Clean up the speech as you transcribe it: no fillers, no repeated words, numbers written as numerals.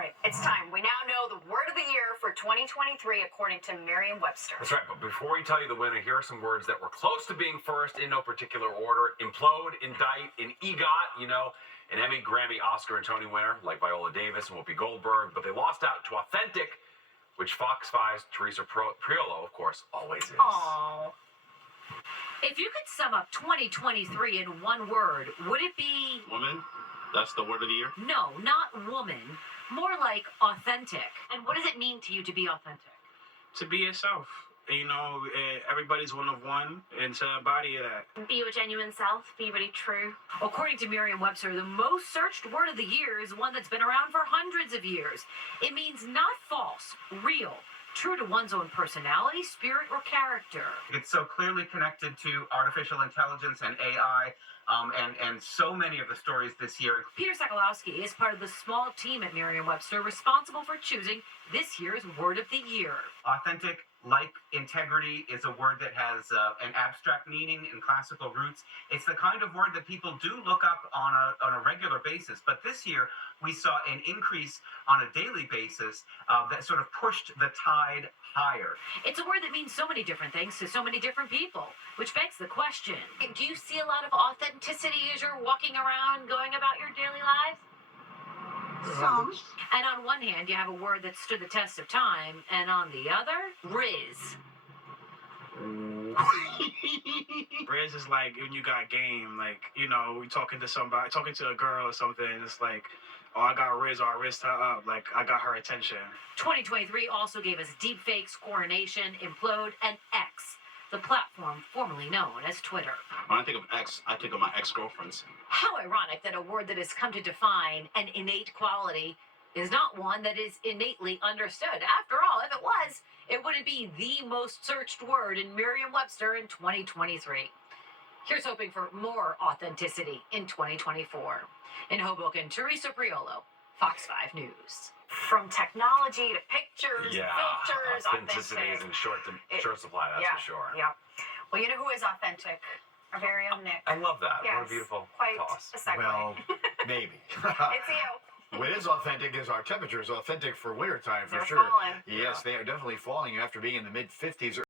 right, it's time. We now know the word of the year for 2023 according to Merriam-Webster. That's right, but before we tell you the winner, here are some words that were close to being first in no particular order. Implode, indict, and EGOT, an Emmy, Grammy, Oscar, and Tony winner like Viola Davis and Whoopi Goldberg, but they lost out to authentic, which Fox 5's Teresa Priolo, of course, always is. Aww. If you could sum up 2023 in one word, would it be... Woman? That's the word of the year? No, not woman. More like authentic. And what does it mean to you to be authentic? To be yourself. Everybody's one of one, and to embody that. Be your genuine self. Be really true. According to Merriam-Webster, the most searched word of the year is one that's been around for hundreds of years. It means not false, real, true to one's own personality, spirit, or character. It's so clearly connected to artificial intelligence and AI, and so many of the stories this year. Peter Sokolowski is part of the small team at Merriam-Webster responsible for choosing this year's word of the year. Authentic, like integrity, is a word that has an abstract meaning and classical roots. It's the kind of word that people do look up on a regular basis. But this year, we saw an increase on a daily basis that sort of pushed the tide higher. It's a word that means so many different things to so many different people, which begs the question. Do you see a lot of authenticity as you're walking around, going about your daily lives? Some. And on one hand, you have a word that stood the test of time, and on the other, Riz. Riz is like when you got game, we talking to somebody, talking to a girl or something, it's like, oh, I got Riz, or I rizzed her up, like I got her attention. 2023 also gave us deepfakes, coronation, implode, and X, the platform formerly known as Twitter. When I think of ex, I think of my ex-girlfriends. How ironic that a word that has come to define an innate quality is not one that is innately understood. After all, if it was, it wouldn't be the most searched word in Merriam-Webster in 2023. Here's hoping for more authenticity in 2024. In Hoboken, Teresa Priolo, Fox 5 News. From technology to pictures, filters, authenticity is in short supply, that's for sure. Yeah. Well, you know who is authentic? Our very own Nick. I love that. Yes, What a beautiful quite toss. a segue. Well, maybe. It's you. What is authentic is our temperatures authentic for wintertime, for They're sure. falling. Yes, they are definitely falling after being in the mid-50s.